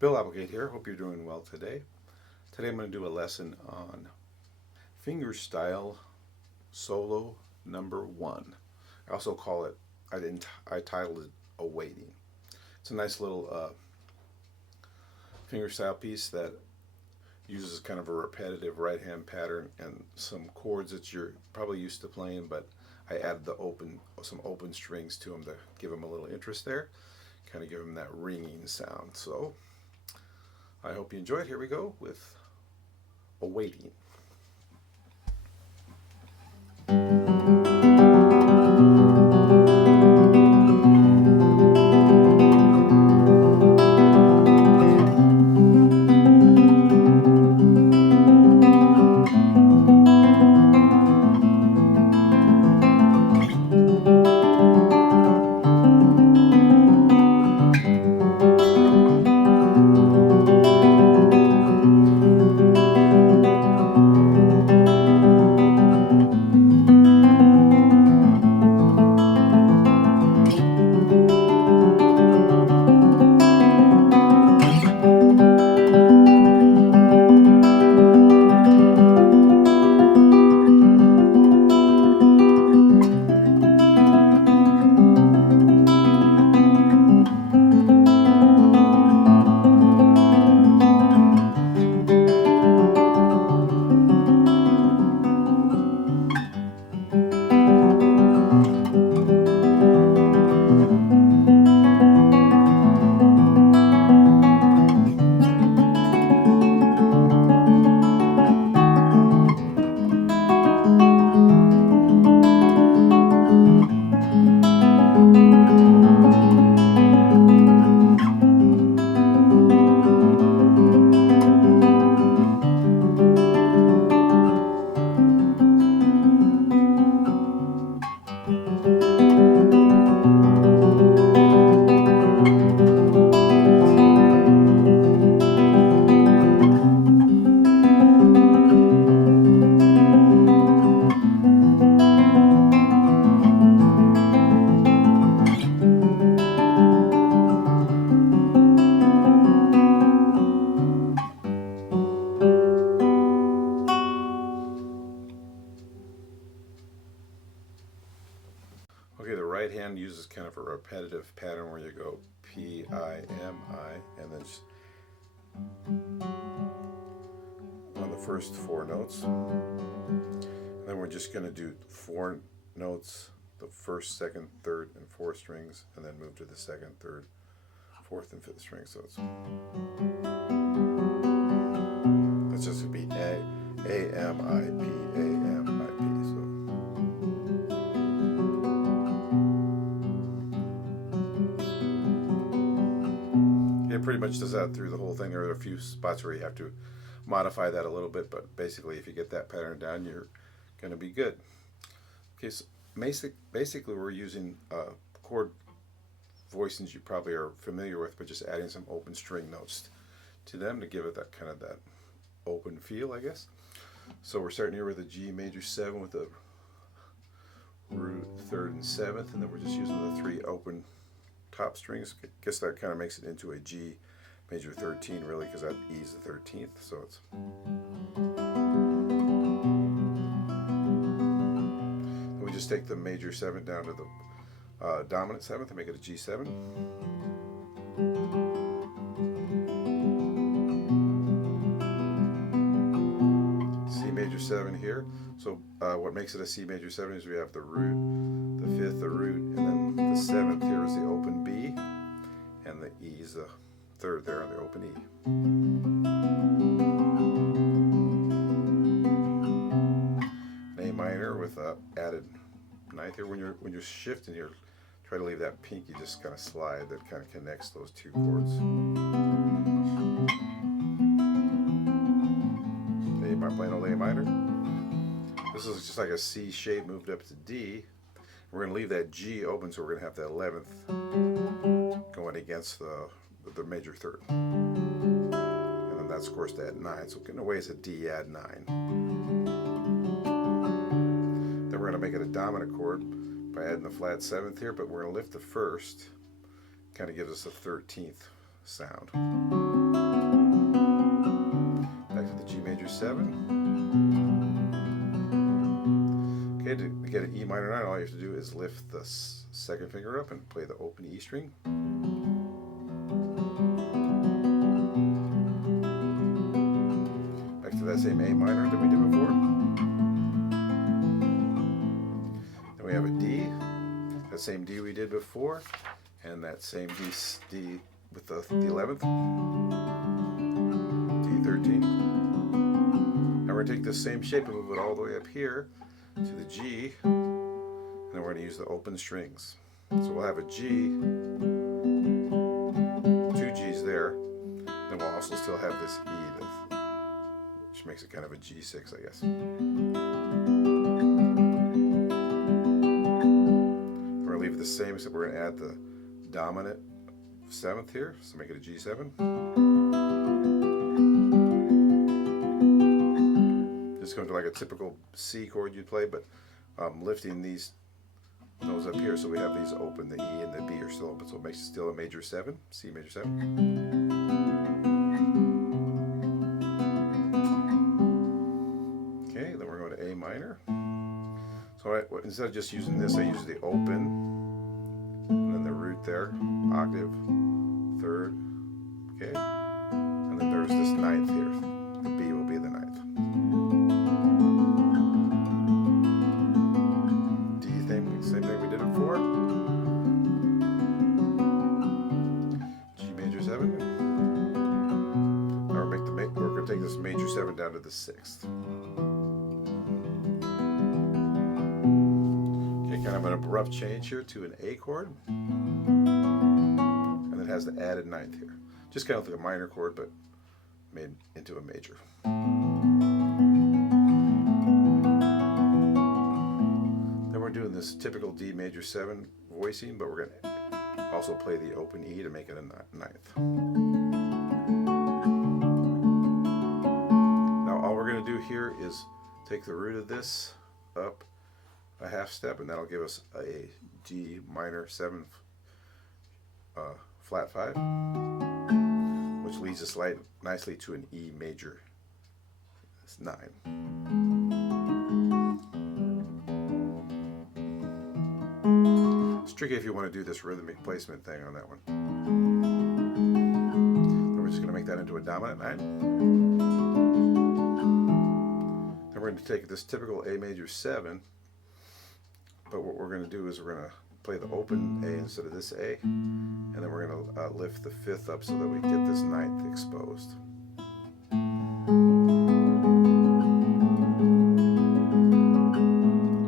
Bill Applegate here. Hope you're doing well today. Today I'm going to do a lesson on fingerstyle solo number 1. I also call it, I titled it Awaiting. It's a nice little fingerstyle piece that uses kind of a repetitive right hand pattern and some chords that you're probably used to playing, but I added some open strings to them to give them a little interest there, kind of give them that ringing sound. So I hope you enjoy it. Here we go with Awaiting. Okay, the right hand uses kind of a repetitive pattern where you go P, I, M, I, and then just on the first 4 notes. And then we're just going to do 4 notes, the first, second, third, and fourth strings, and then move to the second, third, fourth, and fifth string. So it's just going to be A, M, I, P, A, M, I, P. It pretty much does that through the whole thing. There are a few spots where you have to modify that a little bit, but basically if you get that pattern down, you're going to be good. Okay, so basically we're using chord voicings you probably are familiar with, but just adding some open string notes to them to give it that kind of that open feel, I guess. So we're starting here with a G major 7 with a root, third, and seventh, and then we're just using the 3 open top strings. I guess that kind of makes it into a G major 13 really, because that E is the 13th. So it's, and we just take the major 7 down to the dominant 7th and make it a G7. C major 7 here. So what makes it a C major 7 is we have the root, the 5th, the root, and then the 7th here is the open B, and the E is the 3rd there on the open E. An A minor with a added 9th here. When you're shifting here, try to leave that pinky just kind of slide. That kind of connects those 2 chords. Playing a A minor. This is just like a C shape moved up to D. We're going to leave that G open, so we're going to have that 11th going against the major 3rd. And then that's, of course, that 9. So in a way, it's a D add 9. Then we're going to make it a dominant chord by adding the flat 7th here, but we're going to lift the 1st. Kind of gives us a 13th sound. 7. Okay, to get an E minor 9, all you have to do is lift the second finger up and play the open E string. Back to that same A minor that we did before. Then we have a D, that same D we did before, and that same D with the 11th, D13. Now we're going to take this same shape and move it all the way up here to the G, and then we're going to use the open strings. So we'll have a G, 2 G's there, then we'll also still have this E, which makes it kind of a G6, I guess. We're going to leave it the same, except we're going to add the dominant 7th here, so make it a G7. Just going to like a typical C chord you'd play, but lifting these notes up here, so we have these open. The E and the B are still open, so it makes it still a major 7, C major 7. Okay, then we're going to A minor. So instead of just using this, I use the open, and then the root there, octave, 3rd, okay, and then there's this 9th here. The B will be the 9th. D, same thing we did before. G major 7. Now we're going to take this major 7 down to the 6th. Okay, kind of an abrupt change here to an A chord. And it has the added 9th here. Just kind of like a minor chord, but made into a major. Then we're doing this typical D major 7 voicing, but we're going to also play the open E to make it a 9th. Now all we're going to do here is take the root of this up a half step, and that'll give us a D minor 7 flat 5, which leads us nicely to an E major 9. It's tricky if you want to do this rhythmic placement thing on that one. Then we're just going to make that into a dominant 9. Then we're going to take this typical A major 7, but what we're going to do is we're going to play the open A instead of this A, and then we're going to lift the 5th up so that we get this 9th exposed.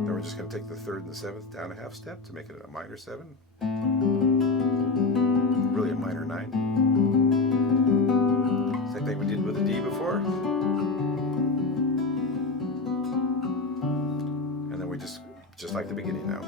Then we're just going to take the 3rd and the 7th down a half step to make it a minor 7, really a minor 9. Same thing we did with the D before. And then we just like the beginning now.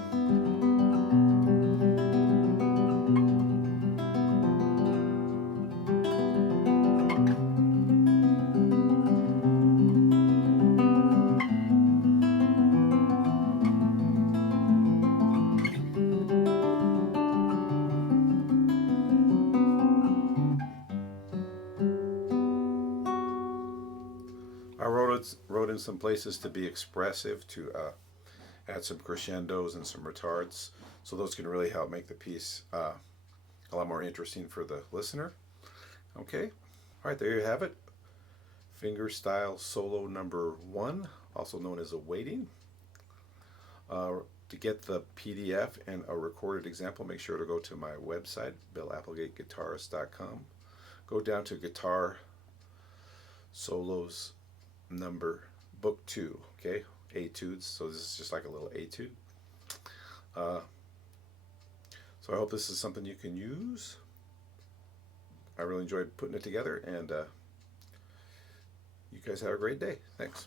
I wrote in some places to be expressive, to add some crescendos and some retards, so those can really help make the piece a lot more interesting for the listener. Okay, all right, there you have it. Fingerstyle solo number 1, also known as a waiting. To get the PDF and a recorded example, make sure to go to my website, BillApplegateGuitarist.com. Go down to Guitar Solos Book 2, okay? Etudes, so this is just like a little etude. So I hope this is something you can use. I really enjoyed putting it together, and you guys have a great day. Thanks.